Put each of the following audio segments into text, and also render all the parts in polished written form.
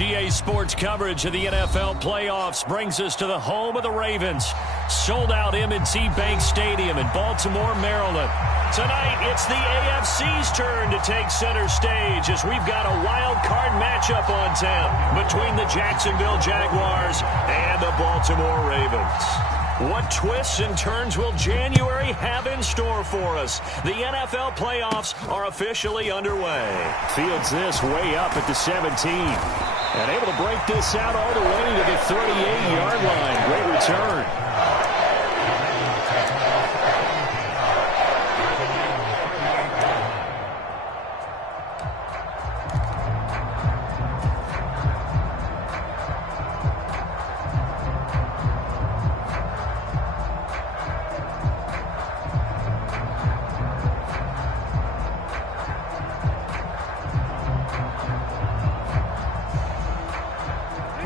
EA Sports coverage of the NFL playoffs brings us to the home of the Ravens. Sold out M&T Bank Stadium in Baltimore, Maryland. Tonight, it's the AFC's turn to take center stage as we've got a wild card matchup on tap between the Jacksonville Jaguars and the Baltimore Ravens. What twists and turns will January have in store for us? The NFL playoffs are officially underway. Fields this way up at the 17. And able to break this out all the way to the 38-yard line. Great return.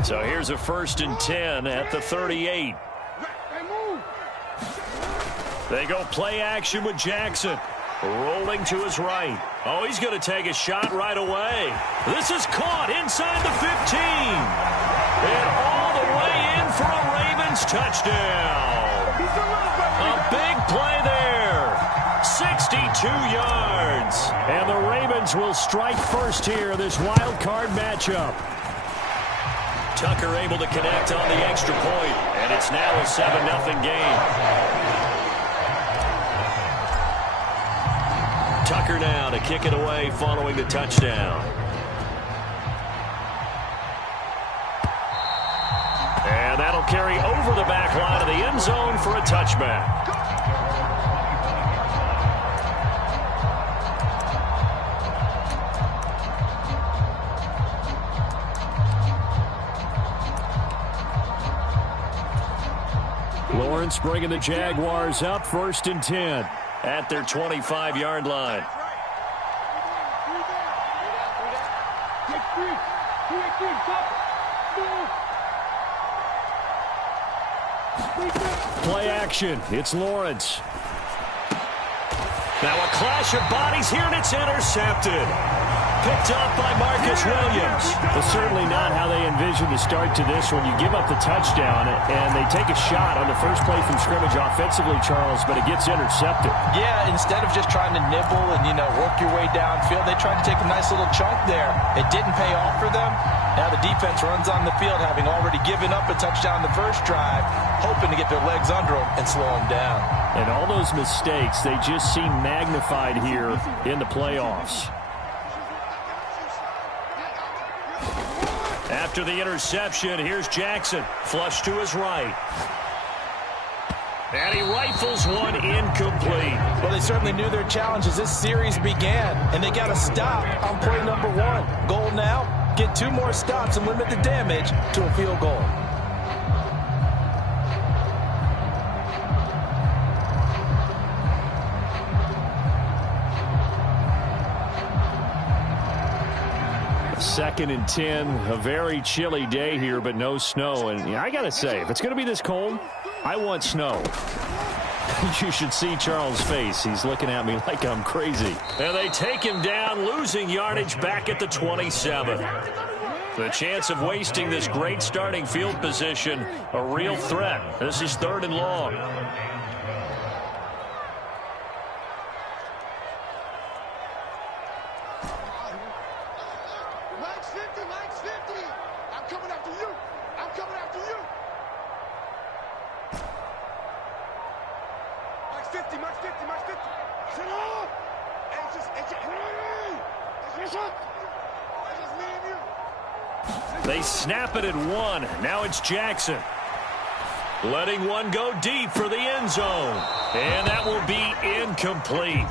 So here's a 1st and 10 at the 38. They go play action with Jackson. Rolling to his right. Oh, he's going to take a shot right away. This is caught inside the 15. And all the way in for a Ravens touchdown. A big play there. 62 yards. And the Ravens will strike first here in this wild card matchup. Tucker able to connect on the extra point, and it's now a 7-0 game. Tucker now to kick it away following the touchdown. And that'll carry over the back line of the end zone for a touchback. Lawrence bringing the Jaguars up 1st and 10 at their 25-yard line. Play action. It's Lawrence. Now a clash of bodies here, and it's intercepted. Picked up by Marcus Williams. Well, certainly not how they envisioned the start to this when you give up the touchdown and they take a shot on the first play from scrimmage offensively, Charles, but it gets intercepted. Yeah, instead of just trying to nibble and, work your way downfield, they tried to take a nice little chunk there. It didn't pay off for them. Now the defense runs on the field, having already given up a touchdown the first drive, hoping to get their legs under them and slow them down. And all those mistakes, they just seem magnified here in the playoffs. After the interception, here's Jackson. Flush to his right. And he rifles one incomplete. Well, they certainly knew their challenge as this series began, and they got to stop on play number 1. Goal now, get 2 more stops and limit the damage to a field goal. Second and 10, a very chilly day here, but no snow. And I got to say, if it's going to be this cold, I want snow. You should see Charles' face. He's looking at me like I'm crazy. And they take him down, losing yardage back at the 27. The chance of wasting this great starting field position, a real threat. This is 3rd and long. They snap it at 1. Now it's Jackson. Letting one go deep for the end zone. And that will be incomplete.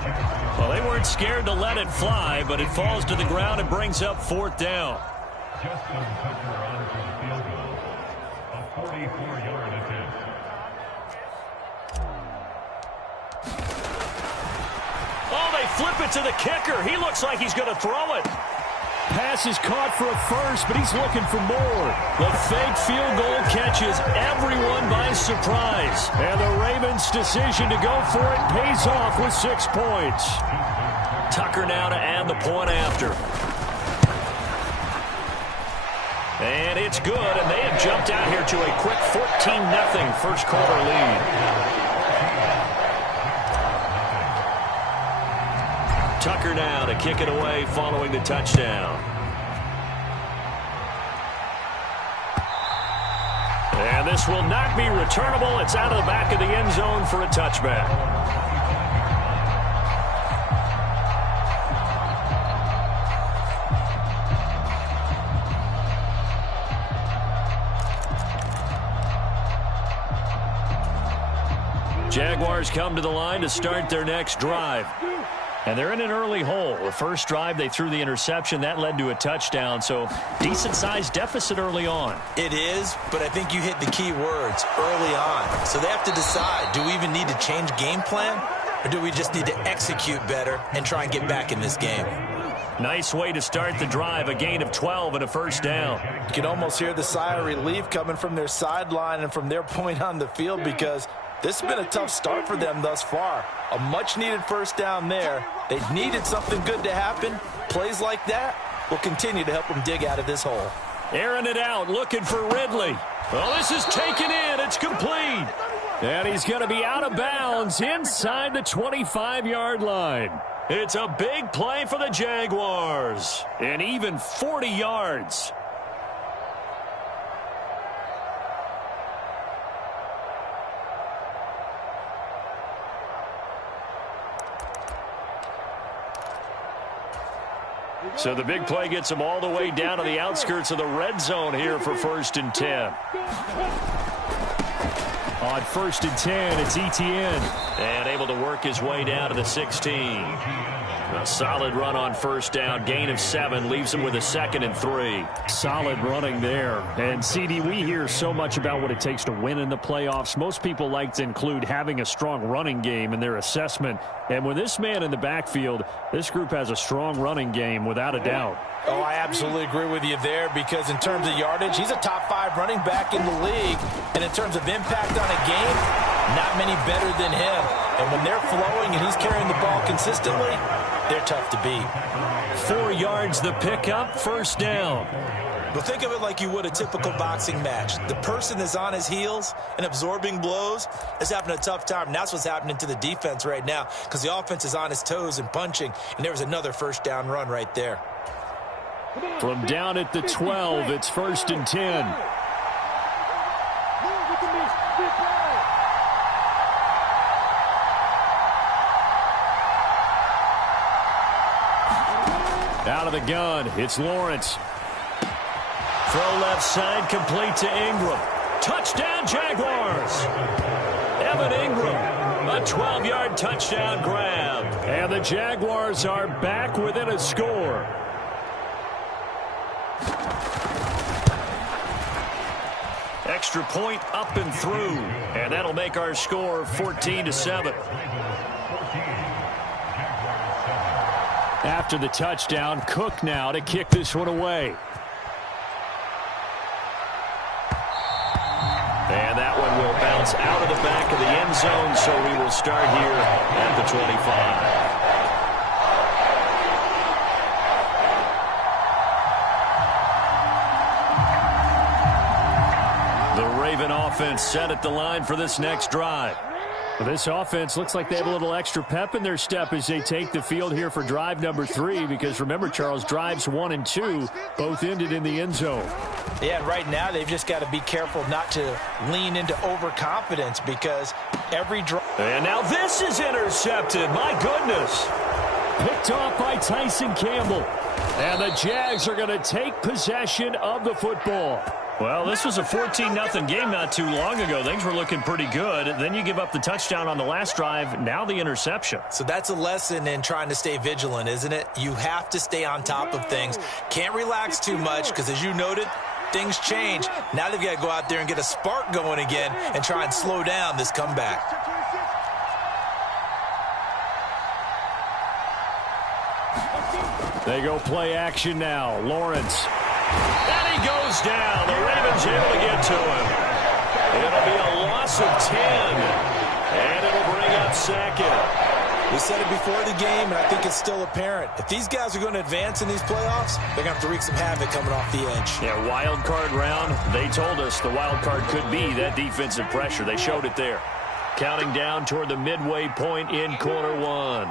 Well, they weren't scared to let it fly, but it falls to the ground and brings up 4th down. A 44-yard attempt. Oh, they flip it to the kicker. He looks like he's going to throw it. Pass is caught for a first, but he's looking for more. The fake field goal catches everyone by surprise. And the Ravens' decision to go for it pays off with 6 points. Tucker now to add the point after. And it's good, and they have jumped out here to a quick 14-0 first quarter lead. Tucker now to kick it away following the touchdown. And this will not be returnable. It's out of the back of the end zone for a touchback. Jaguars come to the line to start their next drive. And they're in an early hole. The first drive, they threw the interception. That led to a touchdown, so decent-sized deficit early on. It is, but I think you hit the key words, early on. So they have to decide, do we even need to change game plan, or do we just need to execute better and try and get back in this game? Nice way to start the drive, a gain of 12 and a first down. You can almost hear the sigh of relief coming from their sideline and from their point on the field, because this has been a tough start for them thus far. A much-needed first down there. They needed something good to happen. Plays like that will continue to help them dig out of this hole. Airing it out, looking for Ridley. Well, this is taken in. It's complete. And he's going to be out of bounds inside the 25-yard line. It's a big play for the Jaguars. And even 40 yards. So the big play gets them all the way down to the outskirts of the red zone here for 1st and 10. On 1st and 10, it's Etienne. And able to work his way down to the 16. A solid run on first down. Gain of 7 leaves him with a 2nd and 3. Solid running there. And, CD, we hear so much about what it takes to win in the playoffs. Most people like to include having a strong running game in their assessment. And with this man in the backfield, this group has a strong running game without a doubt. Oh, I absolutely agree with you there, because in terms of yardage, he's a top 5 running back in the league. And in terms of impact on a game, not many better than him. And when they're flowing and he's carrying the ball consistently, they're tough to beat. 4 yards the pickup, first down. Well, think of it like you would a typical boxing match. The person is on his heels and absorbing blows is having a tough time. And that's what's happening to the defense right now, because the offense is on his toes and punching. And there was another first down run right there. From down at the 12, it's 1st and 10. Out of the gun, it's Lawrence. Throw left side, complete to Ingram. Touchdown, Jaguars. Evan Ingram, a 12-yard touchdown grab. And the Jaguars are back within a score. Extra point up and through. And that'll make our score 14-7. After the touchdown, Cook now to kick this one away. And that one will bounce out of the back of the end zone, so we will start here at the 25. The Raven offense set at the line for this next drive. Well, this offense looks like they have a little extra pep in their step as they take the field here for drive number 3, because remember, Charles, drives 1 and 2 both ended in the end zone. Yeah, and right now they've just got to be careful not to lean into overconfidence, because every drive. And now this is intercepted. My goodness. Picked off by Tyson Campbell. And the Jags are going to take possession of the football. Well, this was a 14-0 game not too long ago. Things were looking pretty good. Then you give up the touchdown on the last drive. Now the interception. So that's a lesson in trying to stay vigilant, isn't it? You have to stay on top of things. Can't relax too much, because as you noted, things change. Now they've got to go out there and get a spark going again and try and slow down this comeback. They go play action now. Lawrence. And he goes down. The Ravens able to get to him. It'll be a loss of 10. And it'll bring up 2nd. We said it before the game, and I think it's still apparent. If these guys are going to advance in these playoffs, they're going to have to wreak some havoc coming off the edge. Yeah, wild card round. They told us the wild card could be that defensive pressure. They showed it there. Counting down toward the midway point in quarter one.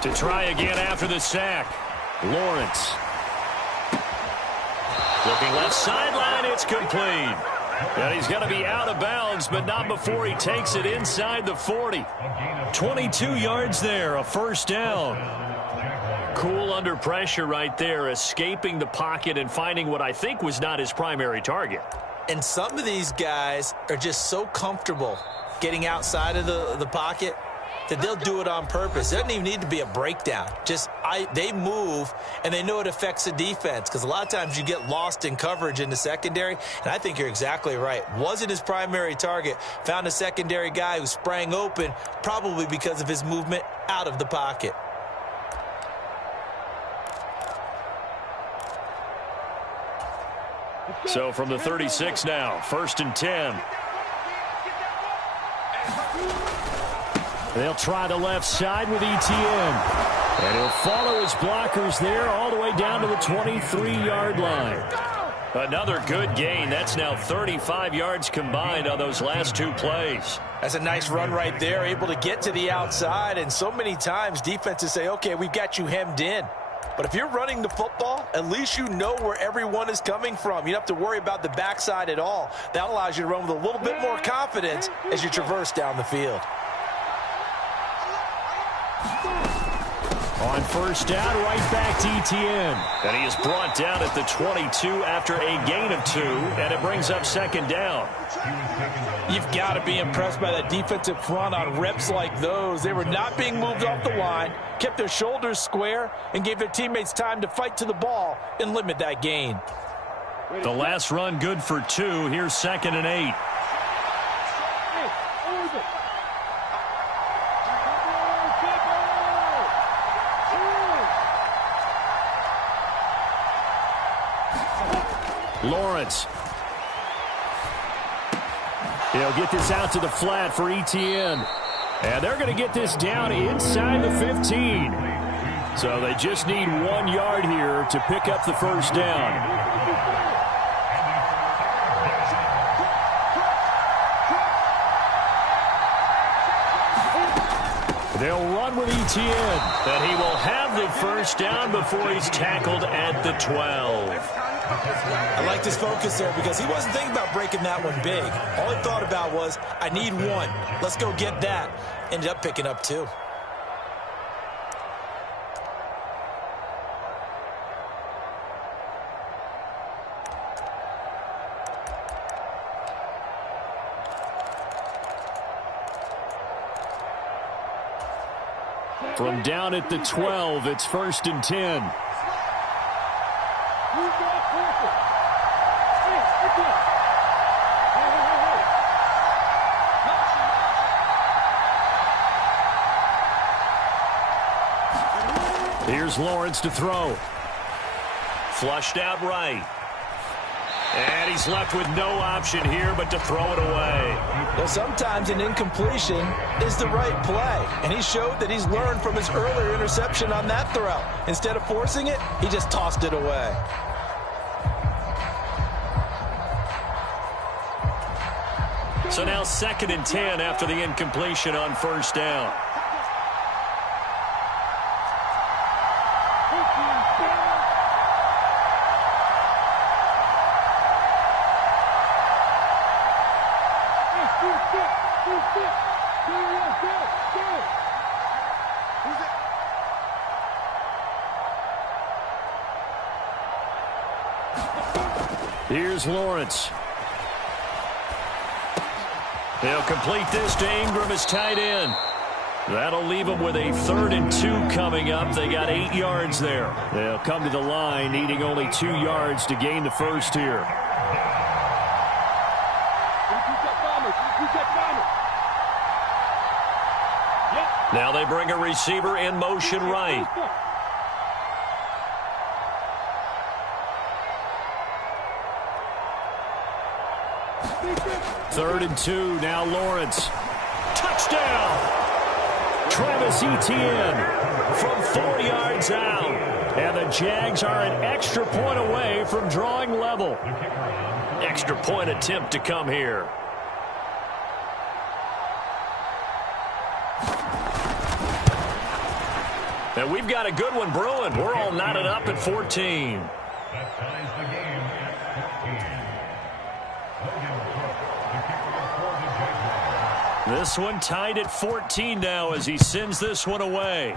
To try again after the sack. Lawrence. Looking left sideline, it's complete. And he's going to be out of bounds, but not before he takes it inside the 40. 22 yards there, a first down. Cool under pressure right there, escaping the pocket and finding what I think was not his primary target. And some of these guys are just so comfortable getting outside of the pocket that they'll do it on purpose. It doesn't even need to be a breakdown. They move, and they know it affects the defense, because a lot of times you get lost in coverage in the secondary, and I think you're exactly right. Wasn't his primary target. Found a secondary guy who sprang open, probably because of his movement out of the pocket. So from the 36 now, 1st and 10. They'll try the left side with Etienne. And he'll follow his blockers there all the way down to the 23-yard line. Another good gain. That's now 35 yards combined on those last two plays. That's a nice run right there, able to get to the outside. And so many times defenses say, okay, we've got you hemmed in. But if you're running the football, at least you know where everyone is coming from. You don't have to worry about the backside at all. That allows you to run with a little bit more confidence as you traverse down the field. On first down, right back to Etienne. And he is brought down at the 22 after a gain of 2, and it brings up 2nd down. You've got to be impressed by that defensive front on reps like those. They were not being moved off the line, kept their shoulders square, and gave their teammates time to fight to the ball and limit that gain. The last run good for 2. Here's 2nd and 8. Lawrence. He'll get this out to the flat for Etienne. And they're going to get this down inside the 15. So they just need 1 yard here to pick up the first down. They'll run with Etienne. And he will have the first down before he's tackled at the 12. I like this focus there because he wasn't thinking about breaking that one big. All he thought about was, I need 1. Let's go get that. Ended up picking up 2. From down at the 12, it's 1st and 10. Here's Lawrence to throw. Flushed out right. And he's left with no option here but to throw it away. Well, sometimes an incompletion is the right play. And he showed that he's learned from his earlier interception on that throw. Instead of forcing it, he just tossed it away. So now 2nd and 10 after the incompletion on first down. Here's Lawrence. They'll complete this to Ingram as tight end. That'll leave them with a 3rd and 2 coming up. They got 8 yards there. They'll come to the line needing only 2 yards to gain the first here. Now they bring a receiver in motion right. 3rd and 2, now Lawrence. Touchdown! Travis Etienne from 4 yards out. And the Jags are an extra point away from drawing level. Extra point attempt to come here. And we've got a good one brewing. We're all knotted up at 14. That ties the game at 14. This one tied at 14 now as he sends this one away.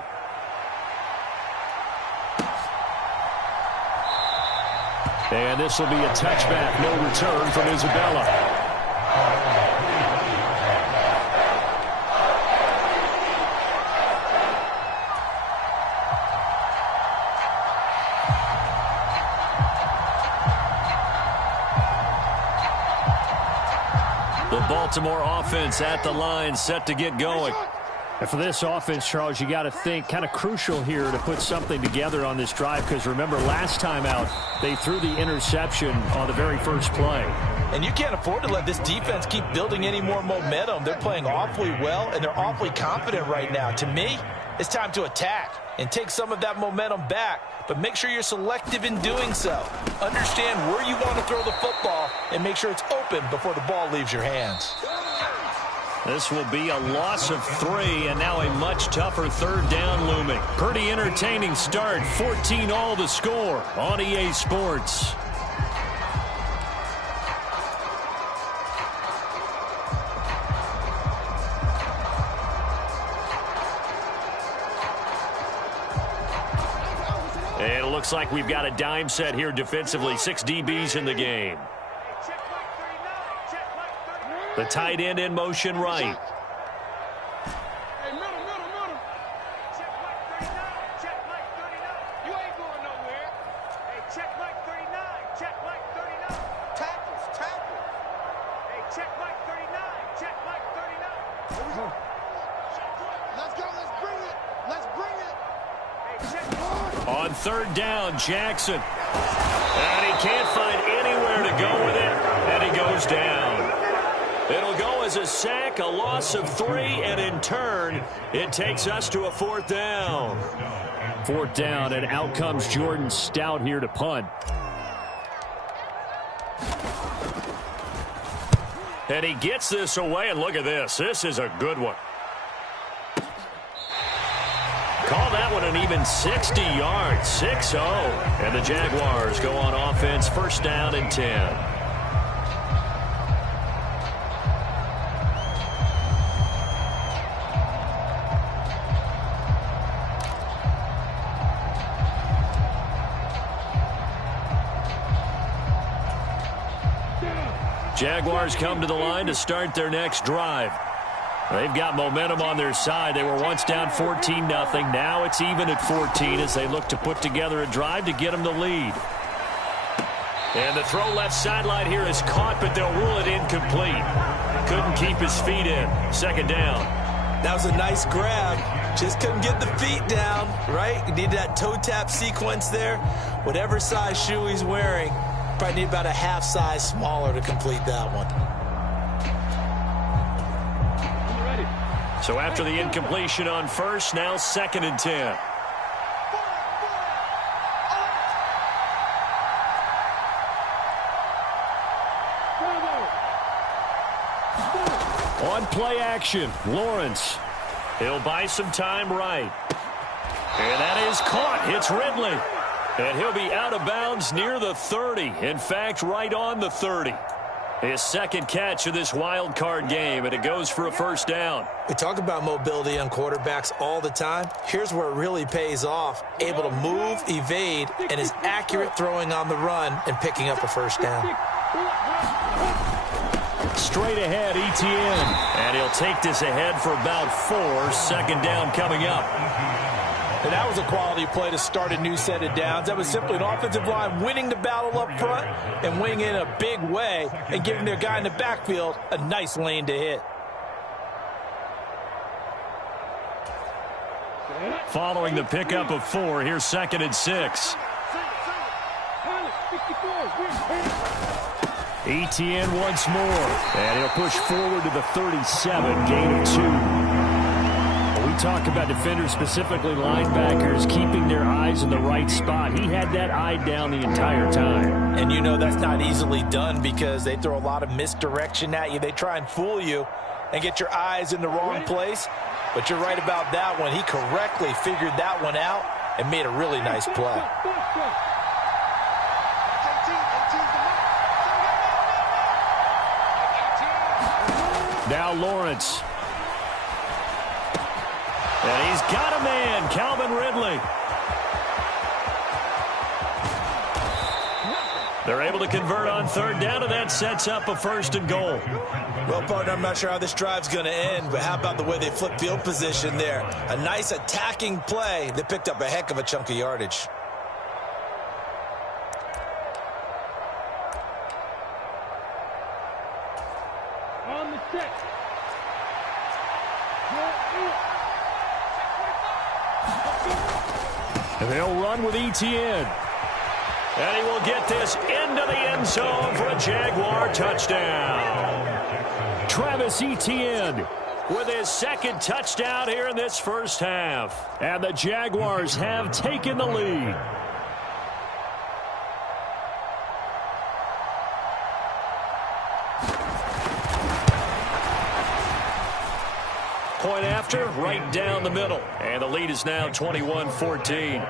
And this will be a touchback. No return from Isabella. Baltimore offense at the line, set to get going. And for this offense, Charles, you got to think kind of crucial here to put something together on this drive, because remember last time out they threw the interception on the very first play. And you can't afford to let this defense keep building any more momentum. They're playing awfully well, and they're awfully confident right now. To me, it's time to attack and take some of that momentum back, but make sure you're selective in doing so. Understand where you want to throw the football and make sure it's open before the ball leaves your hands. This will be a loss of 3, and now a much tougher 3rd down looming. Pretty entertaining start. 14-all the score on EA Sports. And it looks like we've got a dime set here defensively. 6 DBs in the game. The tight end in motion right. Hey, middle. Check Mike 39. Check Mike 39. You ain't going nowhere. Hey, check Mike 39. Check Mike 39. Tackles. Hey, check Mike 39. Check Mike 39. Here we go. Let's go. Let's bring it. Hey, check. On 3rd down, Jackson. And he can't find anywhere to go with it. And he goes down. It'll go as a sack, a loss of 3, and in turn, it takes us to a 4th down. 4th down, and out comes Jordan Stout here to punt. And he gets this away, and look at this. This is a good one. Call that one an even 60 yards, 6-0. And the Jaguars go on offense, 1st down and 10. Jaguars come to the line to start their next drive. They've got momentum on their side. They were once down 14-0. Now it's even at 14 as they look to put together a drive to get them the lead. And the throw left sideline here is caught, but they'll rule it incomplete. Couldn't keep his feet in. 2nd down. That was a nice grab. Just couldn't get the feet down, right? You need that toe tap sequence there. Whatever size shoe he's wearing, probably need about a half size smaller to complete that one. So after the incompletion on 1st, now 2nd and 10. On play action, Lawrence. He'll buy some time right. And that is caught. Hits Ridley. And he'll be out of bounds near the 30. In fact, right on the 30. His 2nd catch of this wild card game, and it goes for a 1st down. We talk about mobility on quarterbacks all the time. Here's where it really pays off. Able to move, evade, and is accurate throwing on the run and picking up a 1st down. Straight ahead, Etienne. And he'll take this ahead for about 4. 2nd down coming up. And that was a quality play to start a new set of downs. That was simply an offensive line winning the battle up front and winning in a big way and giving their guy in the backfield a nice lane to hit. Following the pickup of 4, here's 2nd and 6. Etienne once more. And he'll push forward to the 37, gain of 2. We talk about defenders, specifically linebackers, keeping their eyes in the right spot. He had that eye down the entire time. And you know that's not easily done because they throw a lot of misdirection at you. They try and fool you and get your eyes in the wrong place. But you're right about that one. He correctly figured that one out and made a really nice play. Now Lawrence. And he's got a man, Calvin Ridley. They're able to convert on third down, and that sets up a 1st and goal. Well, partner, I'm not sure how this drive's going to end, but how about the way they flip field position there? A nice attacking play. They picked up a heck of a chunk of yardage. On the stick. And they'll run with Etienne. And he will get this into the end zone for a Jaguar touchdown. Travis Etienne with his 2nd touchdown here in this first half. And the Jaguars have taken the lead. Point after, right down the middle. And the lead is now 21-14.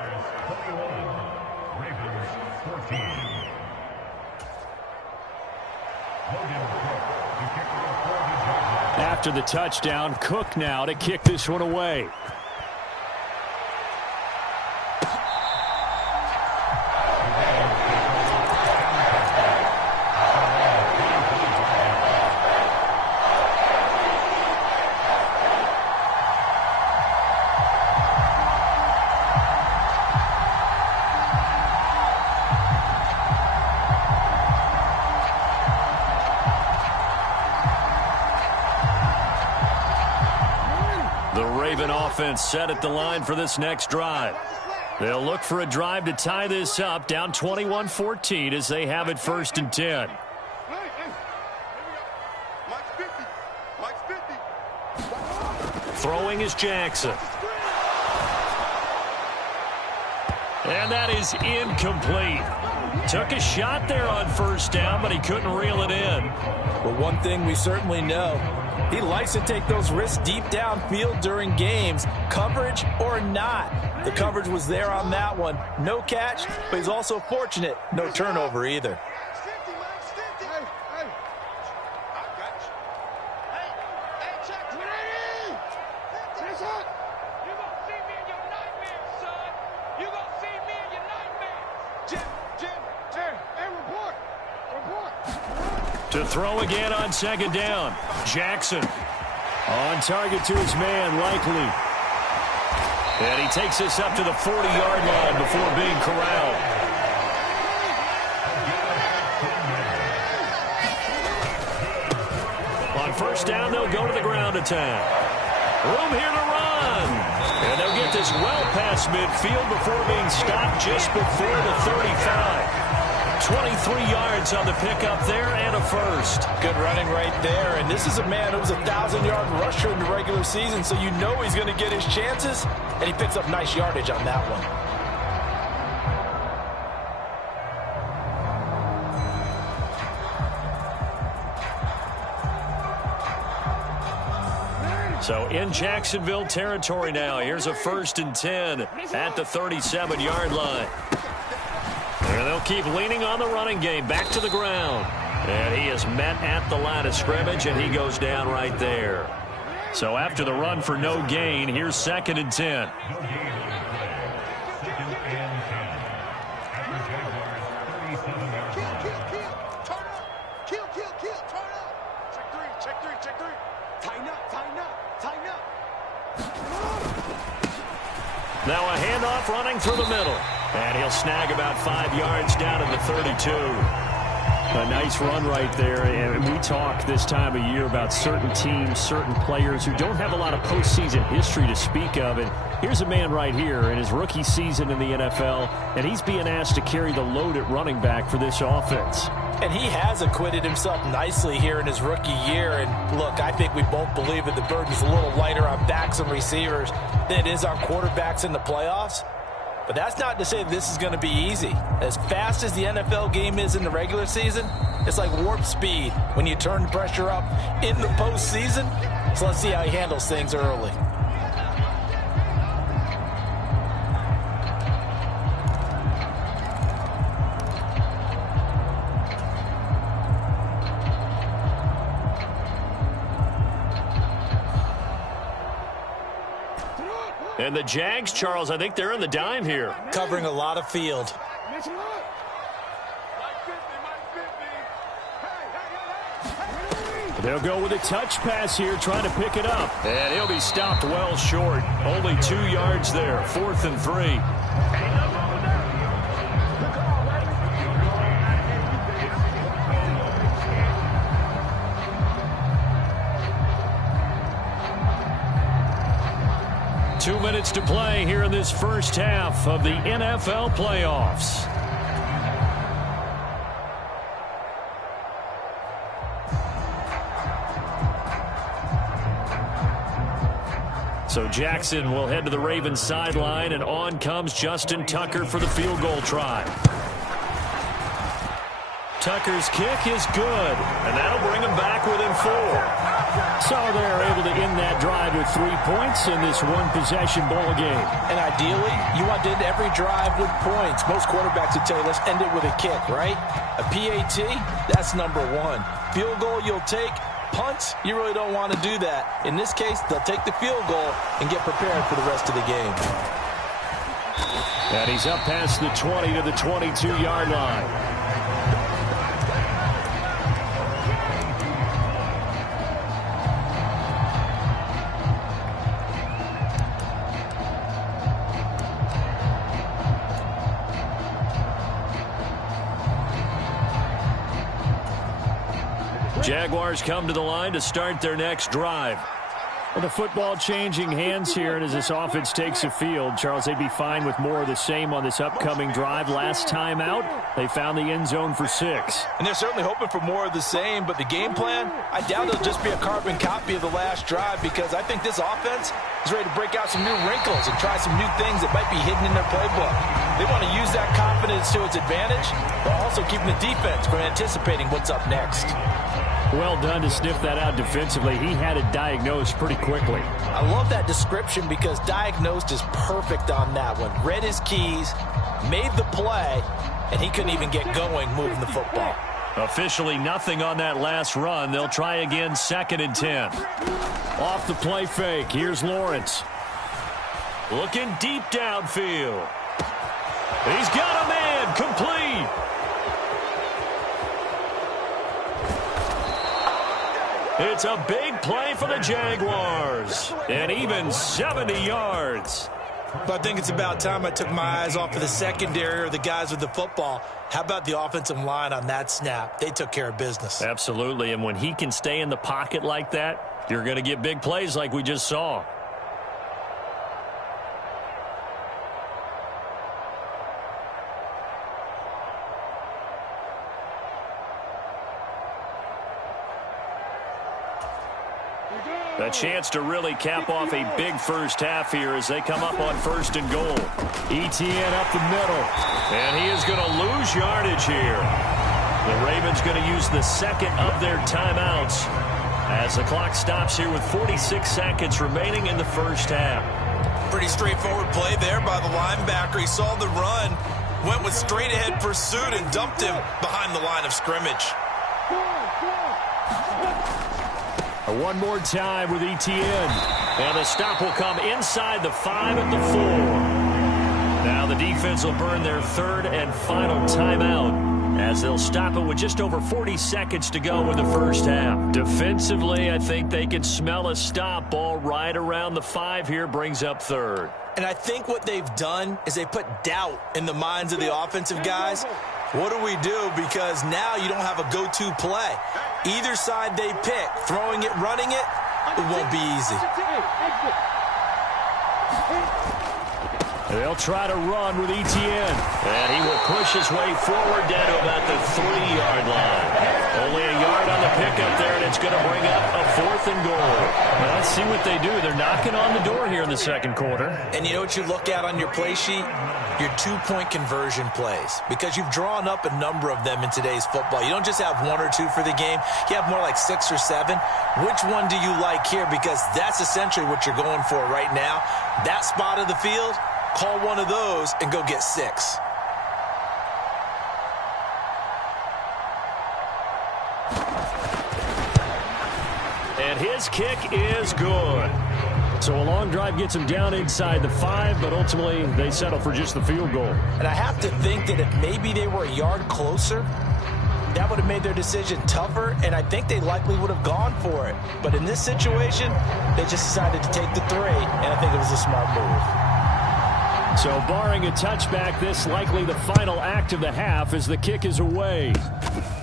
After the touchdown, Cook now to kick this one away. Offense set at the line for this next drive. They'll look for a drive to tie this up, down 21-14 as they have it 1st and 10. Throwing is Jackson. And that is incomplete. Took a shot there on 1st down, but he couldn't reel it in. Well, one thing we certainly know, he likes to take those risks deep downfield during games, coverage or not. The coverage was there on that one. No catch, but he's also fortunate. No turnover either. To throw again on 2nd down. Jackson on target to his man, Likely. And he takes this up to the 40-yard line before being corralled. On 1st down, they'll go to the ground attack. Room here to run. And they'll get this well past midfield before being stopped just before the 35. 23 yards on the pickup there and a 1st. Good running right there. And this is a man who was a 1,000-yard rusher in the regular season, so you know he's going to get his chances, and he picks up nice yardage on that one. So in Jacksonville territory now. Here's a 1st and 10 at the 37-yard line. And they'll keep leaning on the running game. Back to the ground. And he is met at the line of scrimmage, and he goes down right there. So after the run for no gain, here's 2nd and 10. Now a handoff running through the middle. And he'll snag about 5 yards down at the 32. A nice run right there. And we talk this time of year about certain teams, certain players who don't have a lot of postseason history to speak of. And here's a man right here in his rookie season in the NFL, and he's being asked to carry the load at running back for this offense. And he has acquitted himself nicely here in his rookie year. And look, I think we both believe that the burden's a little lighter on backs and receivers than it is on quarterbacks in the playoffs. But that's not to say that this is going to be easy. As fast as the NFL game is in the regular season, it's like warp speed when you turn the pressure up in the postseason. So let's see how he handles things early. And the Jags, Charles, I think they're in the dime here. Covering a lot of field. They'll go with a touch pass here, trying to pick it up. And he'll be stopped well short. Only 2 yards there, 4th and 3. 2 minutes to play here in this first half of the NFL playoffs. So Jackson will head to the Ravens sideline, and on comes Justin Tucker for the field goal try. Tucker's kick is good, and that'll bring him back within 4. So they're able to end that drive with 3 points in this one-possession ball game. And ideally, you want to end every drive with points. Most quarterbacks would tell you, let's end it with a kick, right? A PAT, that's number 1. Field goal you'll take. Punts, you really don't want to do that. In this case, they'll take the field goal and get prepared for the rest of the game. And he's up past the 20 to the 22-yard line. Jaguars come to the line to start their next drive. Well, the football changing hands here, and as this offense takes the field, Charles, they'd be fine with more of the same on this upcoming drive. Last time out, they found the end zone for 6. And they're certainly hoping for more of the same, but the game plan, I doubt it'll just be a carbon copy of the last drive, because I think this offense is ready to break out some new wrinkles and try some new things that might be hidden in their playbook. They want to use that confidence to its advantage, but also keeping the defense from anticipating what's up next. Well done to sniff that out defensively. He had it diagnosed pretty quickly. I love that description because diagnosed is perfect on that one. Read his keys, made the play, and he couldn't even get going moving the football. Officially nothing on that last run. They'll try again, 2nd and 10. Off the play fake, here's Lawrence. Looking deep downfield. He's got a man, complete. It's a big play for the Jaguars. And even 70 yards. But I think it's about time I took my eyes off of the secondary or the guys with the football. How about the offensive line on that snap? They took care of business. Absolutely, and when he can stay in the pocket like that, you're going to get big plays like we just saw. A chance to really cap off a big first half here as they come up on 1st and goal. ETN up the middle. And he is going to lose yardage here. The Ravens going to use the 2nd of their timeouts as the clock stops here with 46 seconds remaining in the first half. Pretty straightforward play there by the linebacker. He saw the run, went with straight-ahead pursuit, and dumped him behind the line of scrimmage. One more time with ETN. And the stop will come inside the 5 at the 4. Now the defense will burn their 3rd and final timeout as they'll stop it with just over 40 seconds to go in the first half. Defensively, I think they can smell a stop. Ball right around the 5 here, brings up 3rd. And I think what they've done is they put doubt in the minds of the offensive guys. What do we do? Because now you don't have a go-to play. Either side they pick, throwing it, running it, it won't be easy. They'll try to run with Etienne. And he will push his way forward down to about the 3-yard line. Only a yard on the pickup there, and it's going to bring up a 4th and goal. Well, let's see what they do. They're knocking on the door here in the second quarter. And you know what you look at on your play sheet? Your 2-point conversion plays. Because you've drawn up a number of them in today's football. You don't just have 1 or 2 for the game. You have more like 6 or 7. Which one do you like here? Because that's essentially what you're going for right now. That spot of the field, call one of those and go get 6. And his kick is good. So a long drive gets him down inside the 5, but ultimately they settle for just the field goal. And I have to think that if maybe they were a yard closer, that would have made their decision tougher, and I think they likely would have gone for it. But in this situation, they just decided to take the 3, and I think it was a smart move. So barring a touchback, this likely the final act of the half as the kick is away.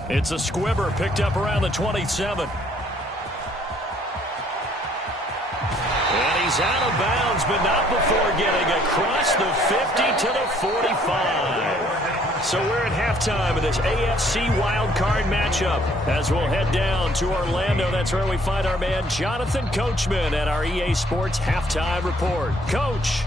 It's a squibber picked up around the 27. And he's out of bounds, but not before getting across the 50 to the 45. So we're at halftime of this AFC wildcard matchup as we'll head down to Orlando. That's where we find our man Jonathan Coachman at our EA Sports Halftime Report. Coach.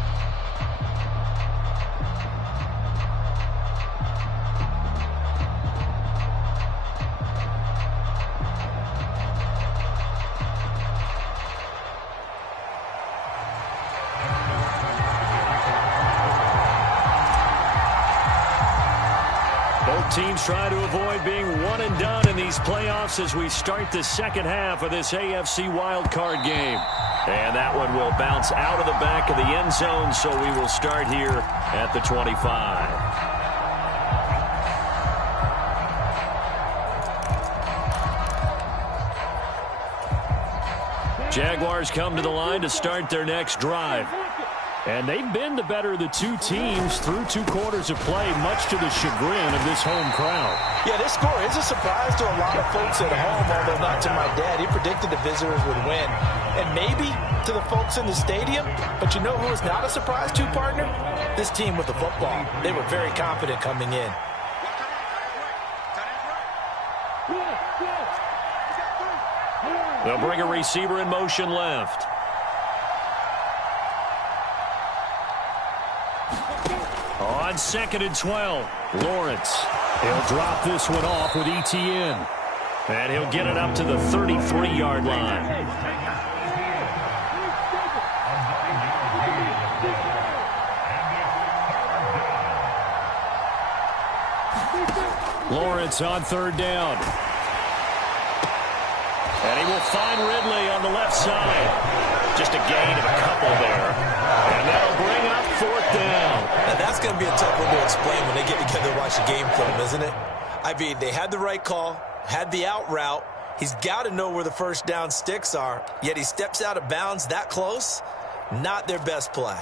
Teams try to avoid being one and done in these playoffs as we start the second half of this AFC wildcard game. And that one will bounce out of the back of the end zone, so we will start here at the 25. Jaguars come to the line to start their next drive. And they've been the better of the 2 teams through 2 quarters of play, much to the chagrin of this home crowd. Yeah, this score is a surprise to a lot of folks at home, although not to my dad. He predicted the visitors would win. And maybe to the folks in the stadium. But you know who is not a surprise to, partner? This team with the football. They were very confident coming in. They'll bring a receiver in motion left. On 2nd and 12, Lawrence. He'll drop this one off with Etienne. And he'll get it up to the 33-yard line. Lawrence on 3rd down. And he will find Ridley on the left side. Just a gain of a couple there. And that'll bring up 4th down. Now that's going to be a tough one to explain when they get together to watch the game film, isn't it? I mean, they had the right call, had the out route. He's got to know where the first down sticks are, yet he steps out of bounds that close. Not their best play.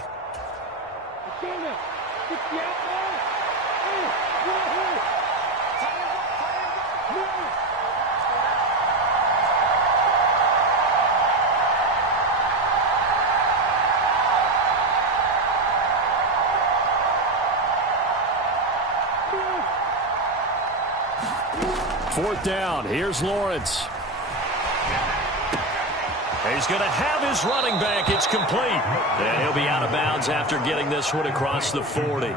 Fourth down. Here's Lawrence. He's going to have his running back. It's complete. And he'll be out of bounds after getting this one across the 40.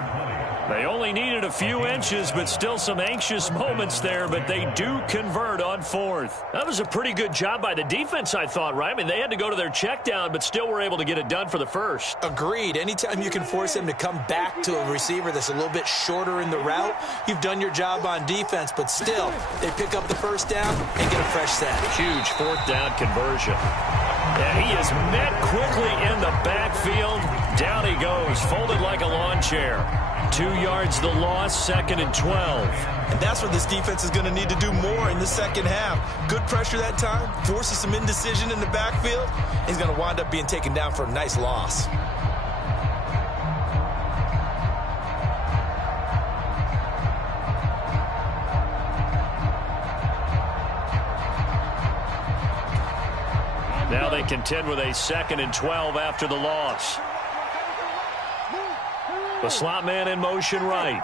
They only needed a few inches, but still some anxious moments there, but they do convert on 4th. That was a pretty good job by the defense, I thought, right? I mean, they had to go to their check down, but still were able to get it done for the first. Agreed. Anytime you can force him to come back to a receiver that's a little bit shorter in the route, you've done your job on defense, but still, they pick up the first down and get a fresh set. Huge 4th down conversion. And he is met quickly in the backfield. Down he goes, folded like a lawn chair. 2 yards the loss, 2nd and 12. And that's what this defense is going to need to do more in the second half. Good pressure that time, forces some indecision in the backfield. He's going to wind up being taken down for a nice loss. Now they contend with a 2nd and 12 after the loss. The slot man in motion right.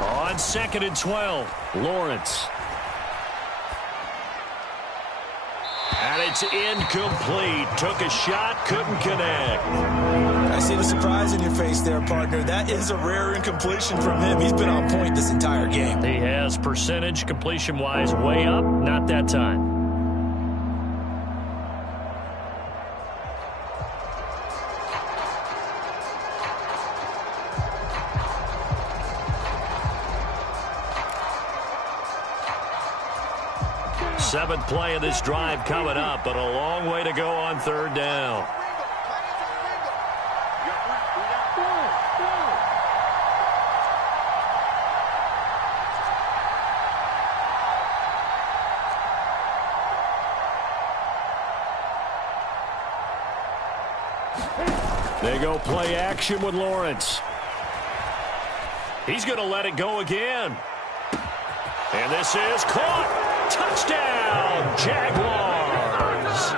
On 2nd and 12, Lawrence. And it's incomplete. Took a shot, couldn't connect. I see the surprise in your face there, partner. That is a rare incompletion from him. He's been on point this entire game. He has percentage completion-wise way up. Not that time. Seventh play of this drive coming up, but a long way to go on 3rd down. They go play action with Lawrence. He's going to let it go again. And this is caught. Touchdown, Jaguars.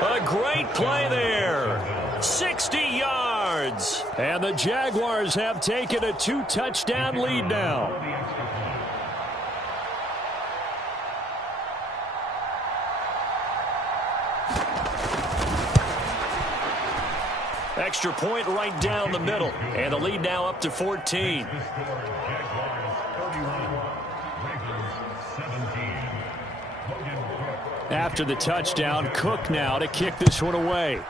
A great play there. 60 yards. And the Jaguars have taken a 2-touchdown lead now. Extra point right down the middle. And the lead now up to 14. After the touchdown, Cook now to kick this one away.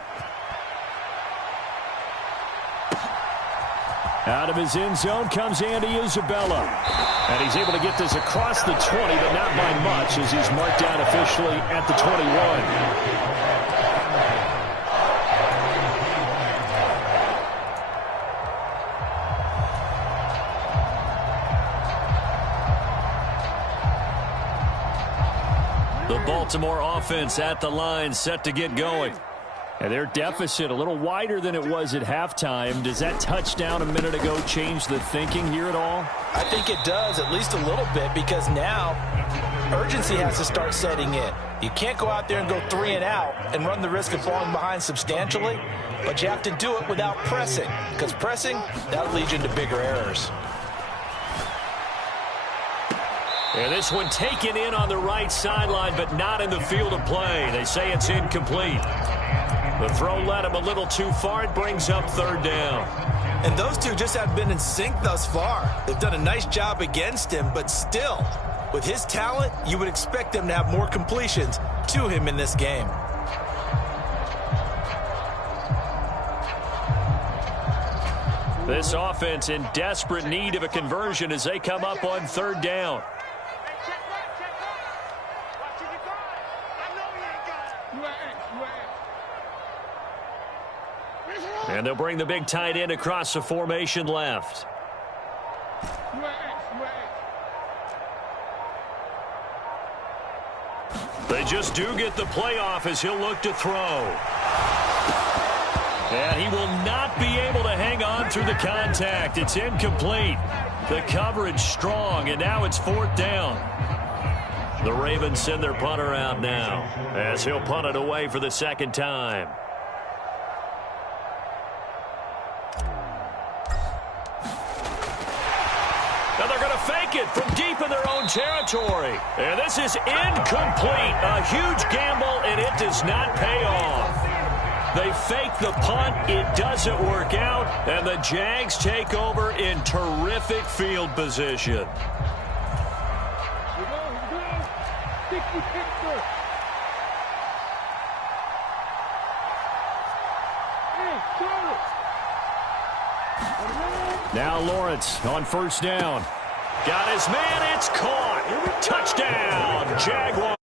Out of his end zone comes Andy Isabella. And he's able to get this across the 20, but not by much, as he's marked down officially at the 21. Baltimore offense at the line, set to get going. And their deficit a little wider than it was at halftime. Does that touchdown a minute ago change the thinking here at all? I think it does, at least a little bit, because now urgency has to start setting in. You can't go out there and go 3 and out and run the risk of falling behind substantially, but you have to do it without pressing, because pressing, that'll lead you into bigger errors. And this one taken in on the right sideline, but not in the field of play. They say it's incomplete. The throw led him a little too far. It brings up 3rd down. And those two just have been in sync thus far. They've done a nice job against him, but still, with his talent, you would expect them to have more completions to him in this game. This offense in desperate need of a conversion as they come up on 3rd down. And they'll bring the big tight end across the formation left. They just do get the playoff as he'll look to throw. And he will not be able to hang on through the contact. It's incomplete. The coverage strong, and now it's 4th down. The Ravens send their punter out now as he'll punt it away for the 2nd time. Now they're going to fake it from deep in their own territory. And this is incomplete. A huge gamble, and it does not pay off. They fake the punt. It doesn't work out. And the Jags take over in terrific field position. Now Lawrence on 1st down. Got his man. It's caught. Touchdown, Jaguars.